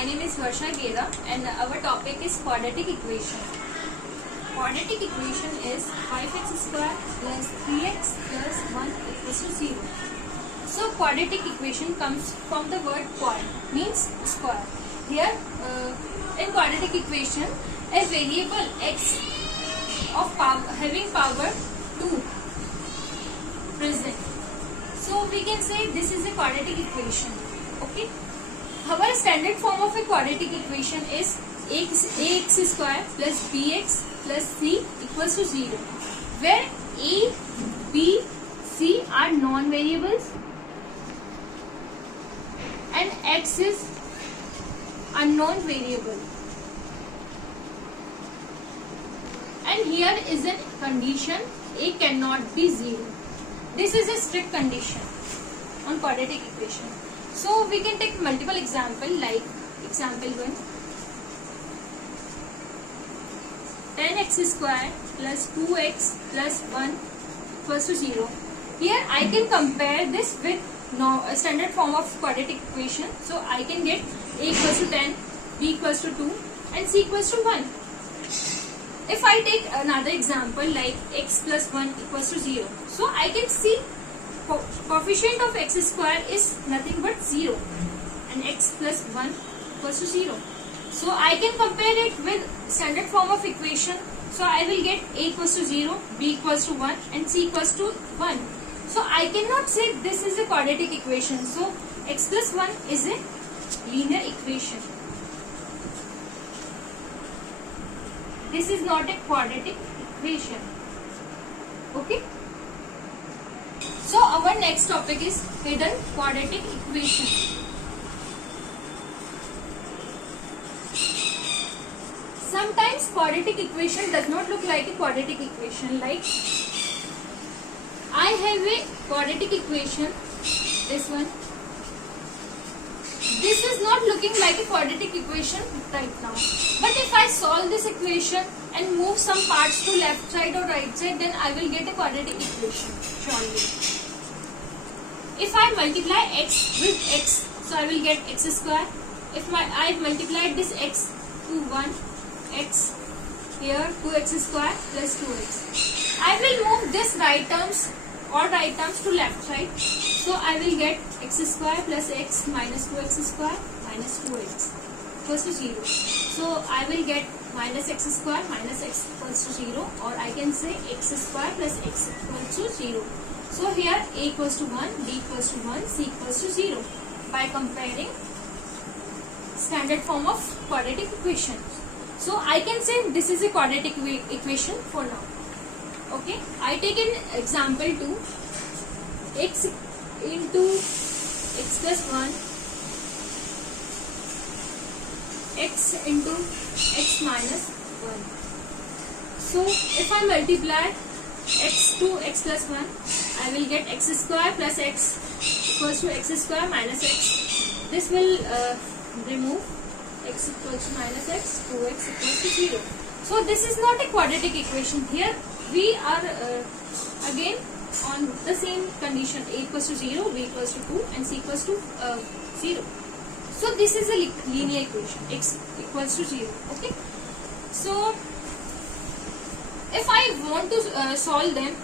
my name is Varsha Gera and our topic is quadratic equation. Quadratic equation is 5x square plus 3x plus 1 equals to 0. So quadratic equation comes from the word quad, means square. Here in quadratic equation, a variable x of power having power 2 present. So we can say this is a quadratic equation. Okay. Our standard form of a quadratic equation is ax square plus bx plus c equals to 0, where a, b, c are non-variables and x is unknown variable. And here is a condition: a cannot be 0. This is a strict condition on quadratic equation. So we can take multiple example, like example 1, 10x square plus 2x plus 1 equals to 0. Here I can compare this with standard form of quadratic equation. So I can get a equals to 10, b equals to 2 and c equals to 1. If I take another example like x plus 1 equals to 0, so I can see coefficient of x square is nothing but 0 and x plus 1 equals to 0. So I can compare it with standard form of equation. So I will get a equals to 0, b equals to 1 and c equals to 1. So I cannot say this is a quadratic equation. So x plus 1 is a linear equation. This is not a quadratic equation. Okay. So our next topic is hidden quadratic equation. Sometimes quadratic equation does not look like a quadratic equation. Like I have a quadratic equation, this one. This is not looking like a quadratic equation right now. But if I solve this equation and move some parts to left side or right side, then I will get a quadratic equation, surely. If I multiply x with x, so I will get x square. If I multiplied this x to 1, x here 2x square plus 2x. I will move this right terms to left side. So I will get x square plus x minus 2x square minus 2x equals to 0. So I will get minus x square minus x equals to 0, or I can say x square plus x equals to 0. So here a equals to 1, b equals to 1, c equals to 0 by comparing standard form of quadratic equation. So I can say this is a quadratic equation for now. Okay, I take an example 2, x into x plus 1, x into x minus 1. So if I multiply x to x plus 1, I will get x square plus x equals to x square minus x. This will remove x equals to minus x, 2x equals to 0. So this is not a quadratic equation. Here we are again on the same condition: a equals to 0, b equals to 2 and c equals to 0. So this is a linear equation, x equals to 0. Okay. So if I want to solve them,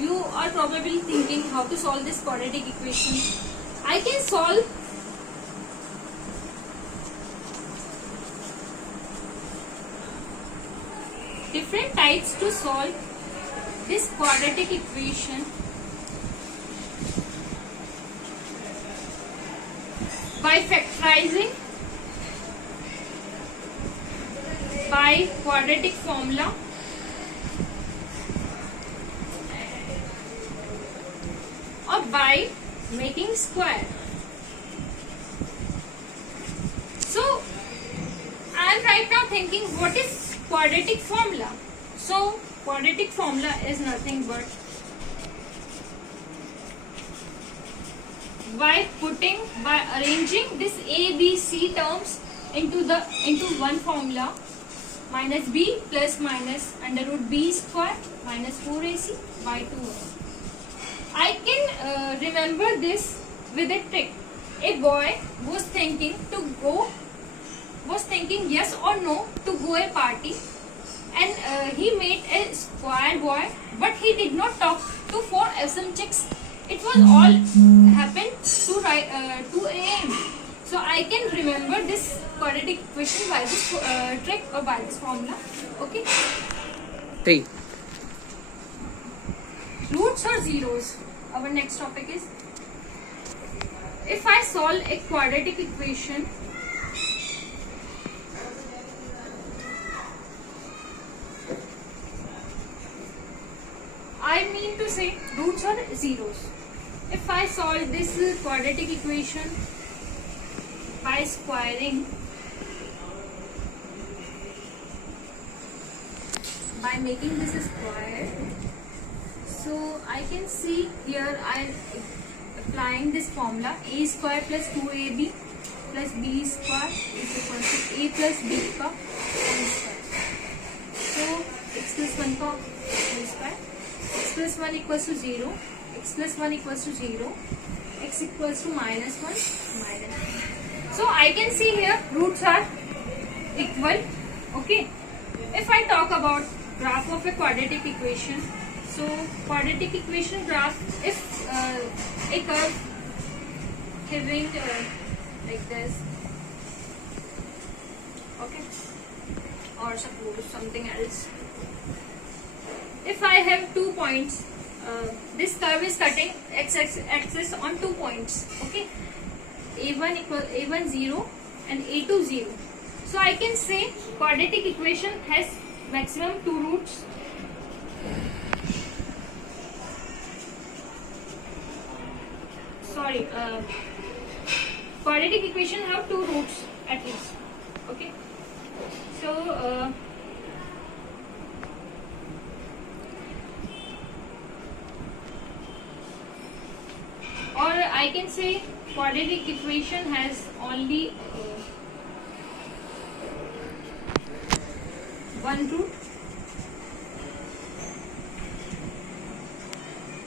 you are probably thinking how to solve this quadratic equation. I can solve different types to solve this quadratic equation by factorizing, by quadratic formula, or by making square. So I am right now thinking, what is quadratic formula? So quadratic formula is nothing but by arranging this a, b, c terms into one formula, minus b plus minus under root b square minus 4ac by 2a. I can remember this with a trick. A boy was thinking to go thinking yes or no to go a party, and he made a square boy, but he did not talk to 4 some chicks. It was all happened to 2 a.m. So I can remember this quadratic equation by this trick or by this formula. Okay. 3. Roots or zeros. Our next topic is, if I solve a quadratic equation, I mean to say roots or zeros. If I solve this quadratic equation by squaring, by making this a square, so I can see here I am applying this formula: a square plus 2ab plus b square is equal to a plus b का whole square. So x plus 1 का whole square, x plus 1 equals to 0, x plus 1 equals to 0, x equals to minus 1, minus 1. So I can see here roots are equal. Okay. If I talk about graph of a quadratic equation, so quadratic equation graph, if a curve having like this, okay, or suppose something else. If I have 2 points, this curve is cutting x-axis on 2 points. Okay, a1 equal a1 0 and a2 0. So I can say quadratic equation has maximum 2 roots. Sorry, quadratic equation have 2 roots at least. Okay, so or I can say quadratic equation has only 1 root.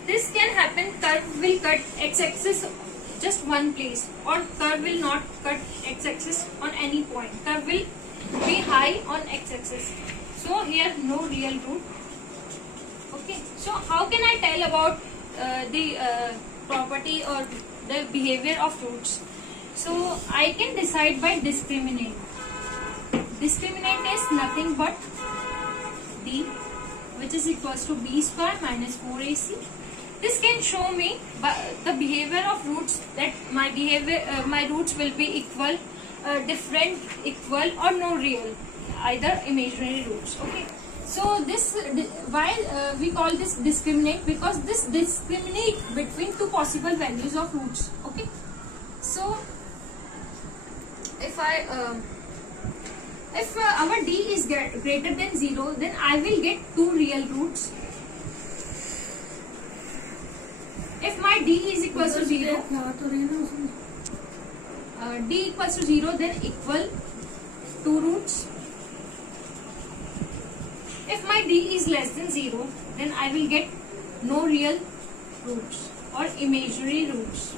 This can happen, curve will cut x-axis just one place, or curve will not cut x-axis on any point. Curve will be high on x-axis. So here no real root. Okay. So how can I tell about the property or the behavior of roots? So I can decide by discriminant. Discriminant is nothing but d, which is equals to b square minus 4ac. This can show me the behavior of roots, that my roots will be equal, different, equal, or no real, either imaginary roots. Okay. So this, why we call this discriminant? Because this discriminate between 2 possible values of roots. Okay. So if our d is greater than 0, then I will get 2 real roots. If my d is equals to 0, d equals to 0, then equal 2 roots. If my d is less than 0, then I will get no real roots or imaginary roots.